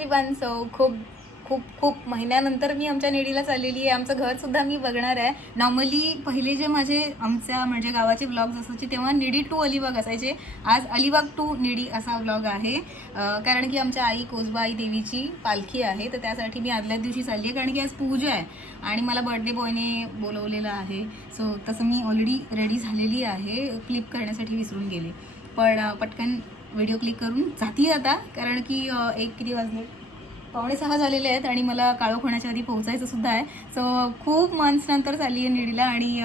Everyone. So खूप खूप खूप महिन्यानंतर मी आमच्या निडीला चाललेली आहे. आमचं घरसुद्धा मी बघणार आहे. नॉर्मली पहिले जे माझे आमच्या म्हणजे गावाचे ब्लॉग्स असायचे तेव्हा निडी टू अलिबाग असायचे. आज अलिबाग टू निडी असा ब्लॉग आहे. कारण की आमच्या आई कोसबाई देवीची पालखी आहे, तर त्यासाठी मी आदल्या दिवशी चालली आहे. कारण की आज पूजा आहे आणि मला बर्थडे बॉयने बोलवलेलं आहे. सो तसं मी ऑलरेडी रेडी झालेली आहे. क्लिप करण्यासाठी विसरून गेले, पण पटकन व्हिडिओ क्लिक करून जाती आता. कारण की किती वाजले, 5:45 झालेले आहेत आणि मला काळोख होण्याच्या आधी पोहोचायचं सुद्धा आहे. सो खूप मंथ्स नंतर चालली आहे निडीला आणि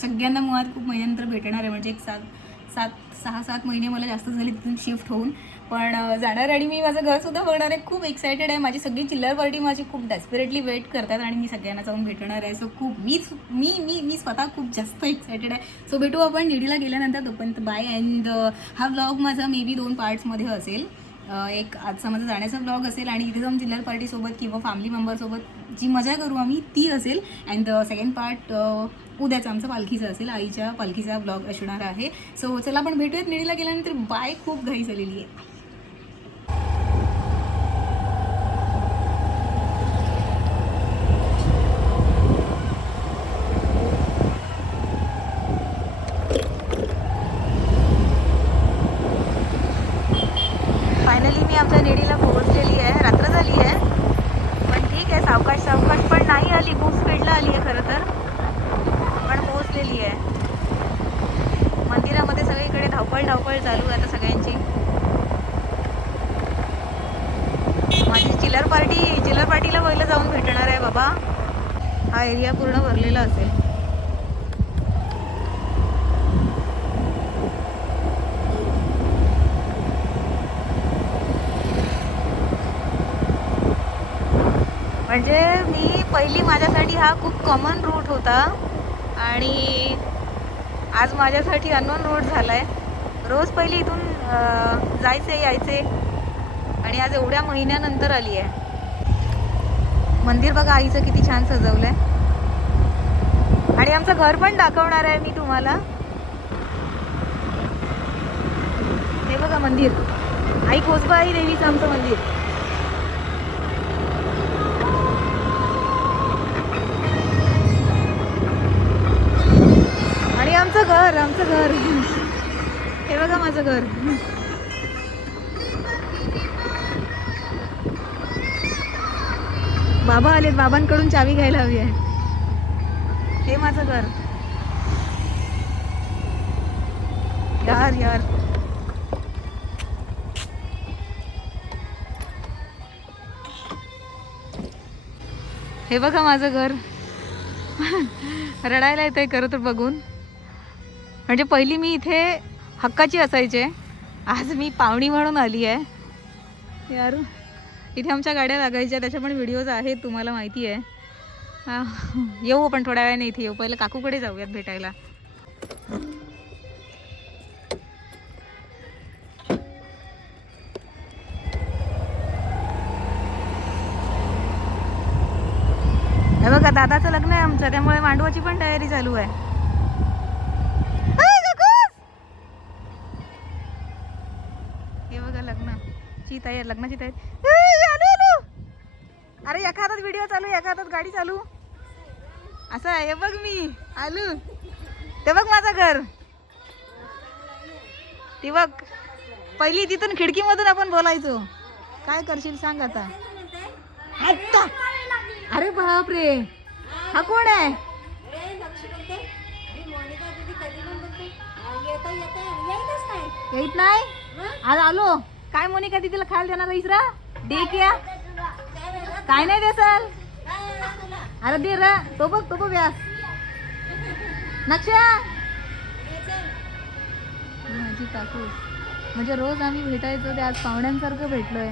सगळ्यांना मुळात खूप महिन्यानंतर भेटणार आहे. म्हणजे एक 6-7 महिने मला जास्त झाले तिथून शिफ्ट होऊन, पण जाणार आणि मी माझं घरसुद्धा बघणार आहे. खूप एक्सायटेड आहे. माझी सगळी चिल्लर पार्टी माझी खूप डेस्परेटली वेट करतात आणि मी सगळ्यांना जाऊन भेटणार आहे. सो खूप मी स्वतः खूप जास्त एक्सायटेड आहे. सो भेटू आपण निडीला गेल्यानंतर. तोपर्यंत बाय. अँड हा ब्लॉग माझा मे बी 2 पार्ट्समध्ये असेल. एक आजचा माझा जाण्याचा ब्लॉग असेल आणि इथे जाऊन चिल्लर पार्टीसोबत किंवा फॅमिली मेंबरसोबत जी मजा करू आम्ही ती असेल. अँड सेकंड पार्ट उद्याचा आमचा पालखीचा असेल. आईच्या पालखीचा ब्लॉग असणार आहे. सो चला आपण भेटूयात निडीला गेल्यानंतर. बाय. खूप घाई झालेली आहे. फायनली मी आमच्या निडीला पोहोचलेली आहे. रात्र झाली आहे, पण ठीक आहे. सावकाश सावकाश पण नाही आली, खूप स्पीडला आली आहे खरं तर, पण पोहोचलेली आहे. मंदिरामध्ये सगळीकडे धावपळ चालू आहे आता सगळ्यांची. माझी चिल्लर पार्टीला पहिलं जाऊन भेटणार आहे बाबा. हा एरिया पूर्ण भरलेला असेल. म्हणजे पहिली माझ्यासाठी हा खूप कॉमन रूट होता आणि आज माझ्यासाठी अननोन रूट झाला आहे. रोज पहिली इथून जायचे यायचे आणि आज एवढ्या महिन्यानंतर आली आहे. मंदिर बघा आईचं किती छान सजवलं आहे. आणि आमचं घर पण दाखवणार आहे मी तुम्हाला. हे बघा मंदिर, आई कोसबाई देवीचं आमचं मंदिर. आणि आमचं घर हे बघा माझं घर. बाबा आलेत, बाबांकडून चावी घ्यायला हवी आहे. हे माझं घर. यार हे बघा माझं घर. रडायला येतंय खरं तर बघून. म्हणजे पहिली मी इथे हक्काची असायचे, आज मी पाहुणी म्हणून आली आहे. यार इथे आमच्या गाड्या लागायच्या, त्याच्या पण व्हिडिओज आहेत, तुम्हाला माहिती आहे. येऊ आपण थोड्या वेळाने इथे येऊ. पहिलं काकूकडे जाऊयात भेटायला. हे बघा दादाचं लग्न आहे आमचं, त्यामुळे मांडवाची पण तयारी चालू आहे. हे बघा लग्नाची तयारी. अरे एका हातात व्हिडिओ चालू, एका हातात गाडी चालू, असं आहे. हे बघ मी आलू. ते बघ माझं घर. ती बघ पहिली तिथून खिडकीमधून आपण बोलायचो. काय करशील सांग आता. अरे बापरे, हा कोण आहे. येत नाही. आज आलो. काय मोनिका तिला खायला देणार इसरा दे क्या. काय नाही देसाल. अरे दे रा. तो बघ व्यास नक्षा. माझी काकू. म्हणजे रोज आम्ही भेटायचो, ते आज पाहुण्यांसारखं भेटलोय.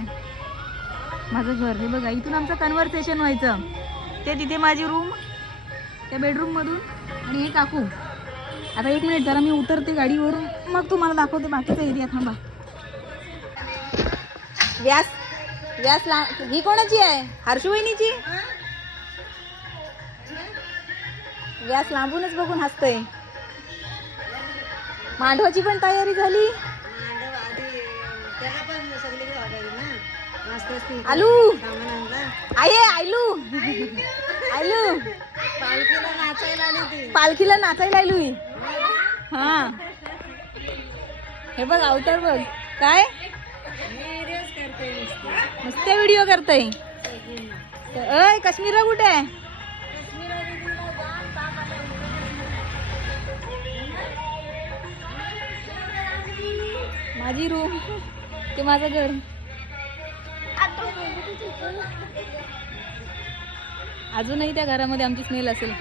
माझं घर हे बघा. इथून आमचं कन्व्हर्सेशन व्हायचं. ते तिथे माझी रूम, त्या बेडरूम मधून. आणि हे काकू. आता 1 मिनिट जरा मी उतरते गाडीवरून, मग तुम्हाला दाखवते बाकीचा एरिया. थांबा. व्यास ही कोणाची आहे. हर्षू वहिनीची. व्यास लांबूनच बघून हसतोय. मांडवाची पण तयारी झाली. आलू आहे आयलू आयलू पालखीला नाचायला आलू हा हे बघ अवतार बघ काय नुसते व्हिडिओ करताय अय काश्मीर कुठे आहे माझी रूम ते माझं घर अजूनही त्या घरामध्ये आमची स्मेल असेल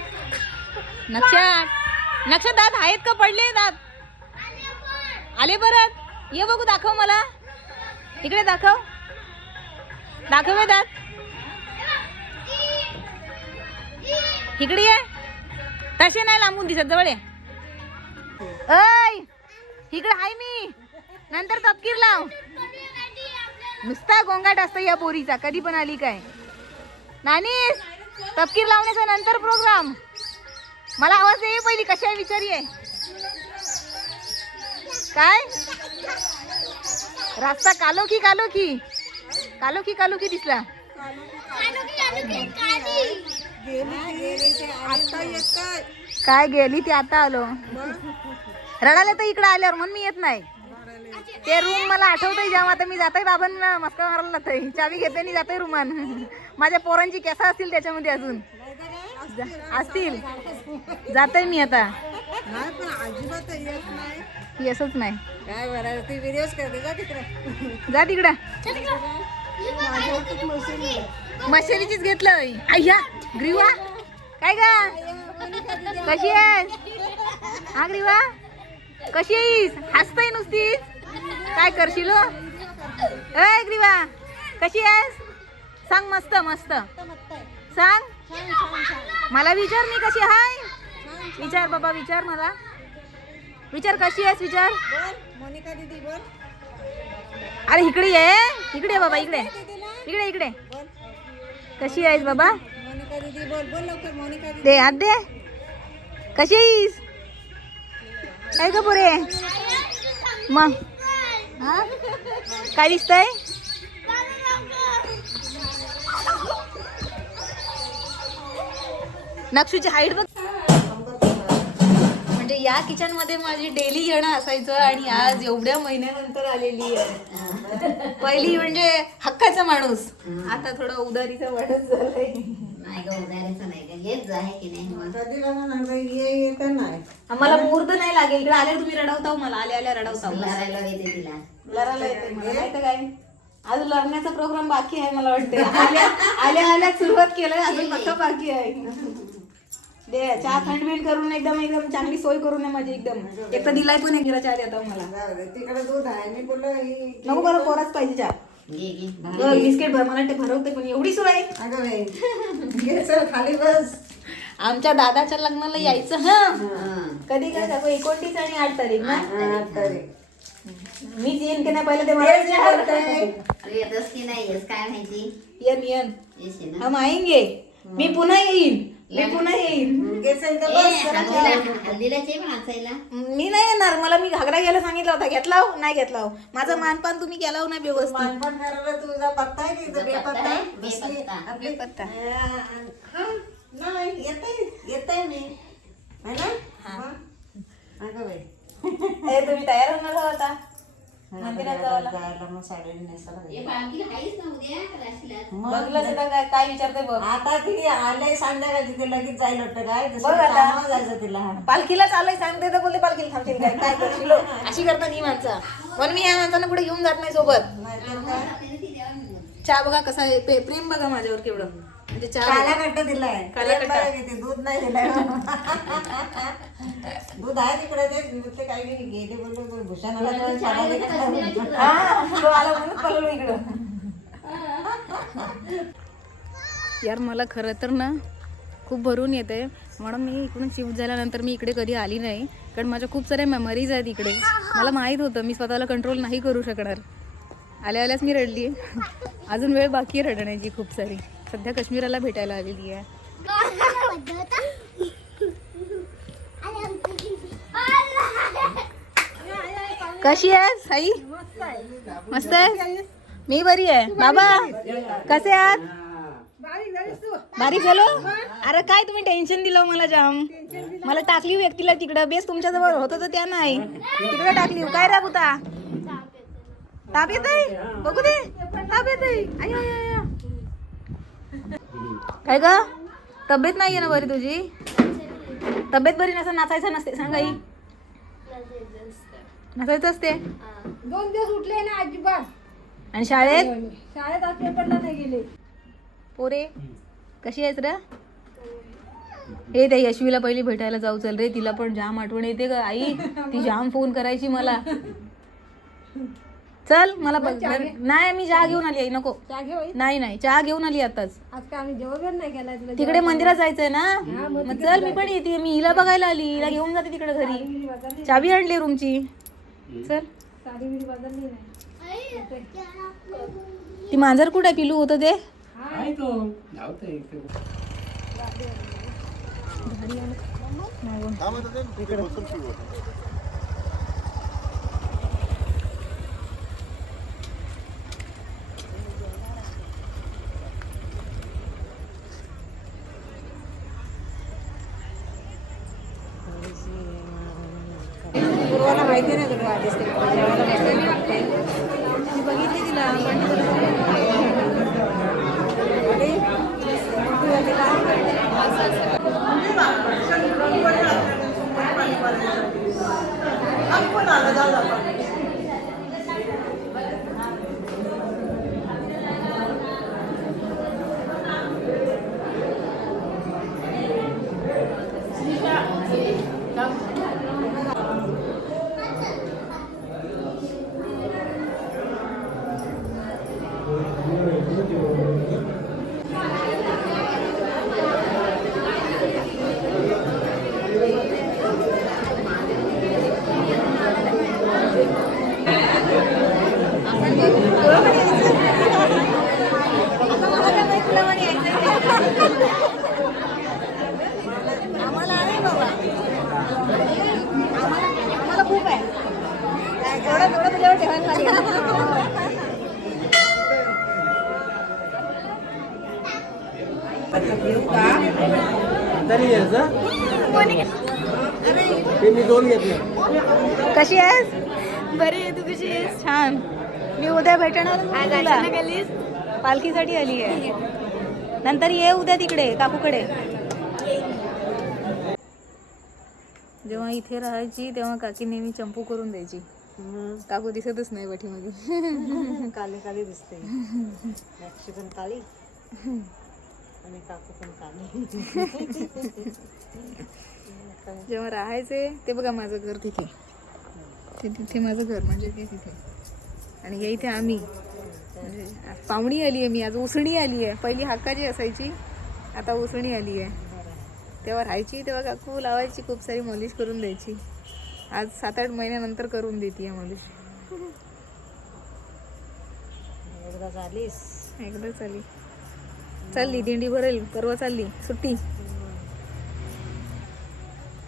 नक्षा दात आहेत का पडले दात आले परत ये बघू दाखव मला इकडे दाखव दाखव दात इकडे ये तसे नाही लांबून दिसत जवळ ये ऐ इकडे आहे मी नंतर तपकीर लाव नुसता गोंगाट असतो या पोरीचा कधी पण आली काय नानीस तपकीर लावण्याचा नंतर प्रोग्राम मला आवाज दे पहिली कशी आहे विचारी आहे काय रास्ता कालोखी कालोखी कालोखी कालोखी दिसला काय गेली ती आता आलो रडायला तर इकडे आल्यावर म्हणून मी येत नाही ते रूम मला आठवतंय जेव्हा आता मी जातोय बाबांना मस्का मारायला जातोय चावी घेते आणि जातोय रुमान माझ्या पोरांची केसा असतील त्याच्यामध्ये अजून असतील जातोय मी आता येसच नाही काय बरं ती व्हिडिओज करते जा तिकडं मशेरीचीच घेतलं अय्या ग्रीवा काय गा कशी आहेस हा ग्रीवा कशी आहेस हसतय नुसतीच काय करशील अय ग्रीवा कशी आहेस सांग मस्त मस्त सांग मला विचार मी कशी हाय विचार बाबा विचार मला विचार कशी आहेस विचार मोनिका दीदी बोल अरे इकडे ये बाबा इकडे इकडे इकडे कशी आहेस बाबा मोनिका दीदी बोल बोल लवकर मोनिका दीदी दे हात दे कशी आहेस काय ग पुरे मग हा काय दिसतंय नक्षूची हाईट बघ म्हणजे या किचन मध्ये माझी डेली येणं असायचं आणि आज एवढ्या महिन्यानंतर आलेली आहे पहिली म्हणजे हक्काचा माणूस आता थोडं उदारीचा माणूस झालाय नाही ग उदारीचं नाही का हेच आहे की नाही मग कधी बघा ये तर नाही आम्हाला मुहूर्त नाही लागेल इकडे आले तुम्ही रडवताव मला आल्या आल्या रडवताव लढायला येते तिला लढायला येते मला नाही तर काय अजून लढण्याचा प्रोग्राम बाकी आहे मला वाटते आल्या आल्या सुरुवात केलंय अजून फक्त बाकी आहे दे चहा थंड बिंड करून एकदम एकदम चांगली सोय करून आहे माझी एकदम एक तर दिलाय पण एक चहा देता मला जाऊ दे, तिकडे दूध आहे मी बोललो नको बरं पोराच पाहिजे चहा बिस्किट भर मला वाटते भरवते पण एवढी सोय आहे अगं बाई घे चल खाली बस आमच्या दादाच्या लग्नाला यायचं हा कधी काय सांगू 29 आणि 8 तारीख ना 8 तारीख मीच येईन की नाही पहिलं ते मला येतच की नाही येस काय माहिती येन येशील ना हम आएंगे मी पुन्हा येईन घे चल तर बस हल्दीलाच आहे पण असायला मी नाही येणार मला मी घागरा घ्यायला सांगितलं होता घेतला हो नाही घेतला हो माझं मानपान तुम्ही केला हो ना व्यवस्थित मानपान करायला तुझा पत्ता आहे की बेपत्ता आहे? बेपत्ता. बेपत्ता. नाही येतंय मी है ना अगं बाई तुम्ही तयार होणार आहोत आता मंदिरात जायला जायला मग साडी नेसायला हे पालखीला आहेच ना उद्या राशीला बघलं सुद्धा काय काय विचारते बघ आता ती आले संध्याकाळची ते लगेच जाईल वाटतं काय बघ आता. कामावर जायचं तिला पालखीला चालय सांगते तर बोलते पालखीला थांबतील काय काय करशील हो? अशी करतात ही माणसं म्हणून मी या माणसांना कुठे घेऊन जात नाही सोबत नाहीतर काय चहा बघा कसा आहे प्रेम बघा माझ्यावर केवढं म्हणजे चहा काला कट्टा दिलाय काला कट्टा. किती दूध नाही दिलाय दूध आहे तिकडे ते काही नाही गेले बोललो भूषणाला हा, तो आला म्हणून पळलो इकडं यार मला खरं तर ना खूप भरून येते म्हणून मी इकडून शिफ्ट झाल्यानंतर मी इकडे कधी आली नाही कारण माझ्या खूप साऱ्या मेमरीज आहेत इकडे मला माहीत होतं मी स्वतःला कंट्रोल नाही करू शकणार आल्या आल्याच मी रडली अजून वेळ बाकी आहे रडण्याची खूप सारी सध्या काश्मीराला भेटायला आलेली आहे कशी आहे साई मस्त आहे मी बरी आहे. बाबा कसे आहात? बारीक झालो. अरे काय तुम्ही टेन्शन दिलं मला जाम. मला टाकली व्यक्तीला तिकडं. बेस तुमच्याजवळ होतं तर त्या नाही तिकडे टाकली. काय राबुता ताप येत आहे? बघू दे ताप येत आहे. काय ग तब्येत नाहीये ना बरी तुझी? तब्येत बरी नसेल नाचायचं नसते सांग आई. नाचायचं असते. 2 दिवस उठले ना अजिबात. आणि शाळेत शाळेत आज पेपरला नाही गेले. पोरे कशी आहेस रे? हे त्या यशवीला पहिली भेटायला जाऊ चल रे. तिला पण जाम आठवण येते ग आई. ती जाम फोन करायची मला. चल मला नाही मी चहा घेऊन आली आई. नको चहा घे बाई. नाही चहा घेऊन आली आताच. आज काय आम्ही जेवण नाही केलाय तुला. तिकडे मंदिरात जायचंय ना. मग चल मी पण येते. मी हिला बघायला आली. हिला घेऊन जाते तिकडे घरी. चाबी आणली रूमची. चल साडी बिडी बदलली नाही. ती मांजर कुठे पिलू होतं ते? पूर्वाला माहिती नाही तुला दिसते जेवायला बसते. मी बघितली तिला आम्हाला खूप आहे. थोडं तुझ्यावर ठेवायला कशी आहेस? बरी आहे. तू कशी आहेस? छान. मी उद्या भेटणार तुला. पालखीसाठी आली आहे. नंतर ये उद्या तिकडे काकूकडे. जेव्हा इथे राहायची तेव्हा काकी नेहमी चंपू करून द्यायची. काकू दिसतच नाही पाठीमागे. काली काली दिसते. नक्षी पण काळी आणि काकू पण काली. जेव्हा राहायचे ते बघा माझं घर तिथे. ते तिथे माझं घर म्हणजे ते तिथे. आणि हे इथे आम्ही म्हणजे पाहुणी आली आहे. मी आज उसणी आली आहे. पहिली हक्काची असायची आता उसणी आली आहे. तेव्हा राहायची तेव्हा काकू लावायची खूप सारी मॉलिश करून द्यायची. आज 7-8 महिन्यानंतर करून देते मॉलिश. एकदा झालीस एकदा चालली दिंडी भरेल. परवा चालली सुट्टी.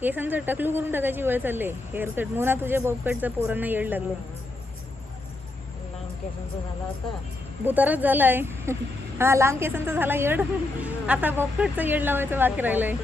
केसांचं टकलू करून टाकायची वेळ चालले. हेअरकट. मोना तुझ्या बॉबकटचा पोरांना येड लागलं. लांब केसांचा झाला होता. भुतारच झालाय. हा लांब केसांचा झाला येड. आता बॉबकटचा येड लावायचं बाकी राहिलंय.